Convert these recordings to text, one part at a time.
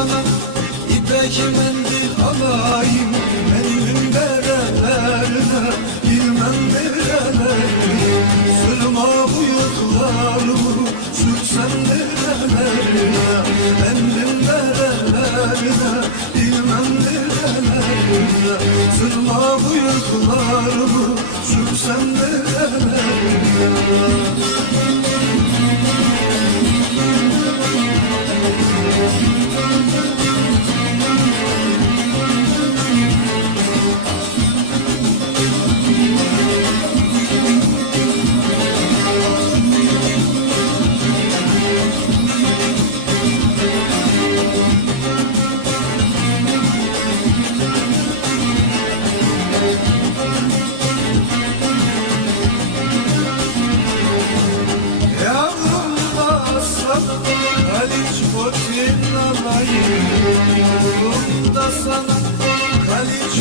Sana ipek mendil alayım Benim berelerine bilmem nerelerine Sırma bıyıklarımı sürsem nerelerine Benim berelerine bilmem nerelerine Sırma bıyıklarımı sürsem nerelerine Yavrum da sana Haliç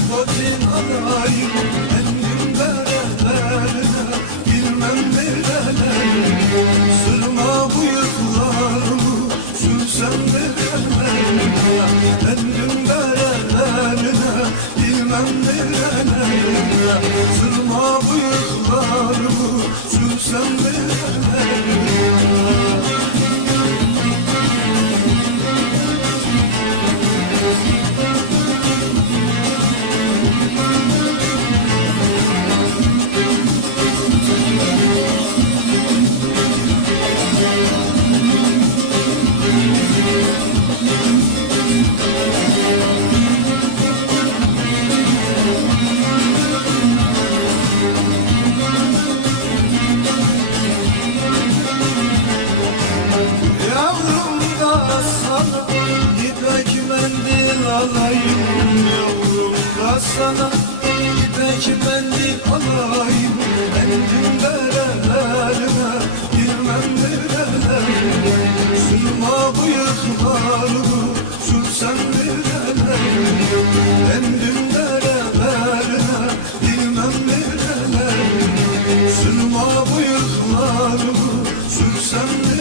alayım Yavrum da sana ipek mendil alayım Bendim berelerine bilmem nerelerine Sırma bıyıklarımı sürsem nerelerine Bendim berelerine bilmem nerelerine Sırma bıyıklarımı sürsem nerelerine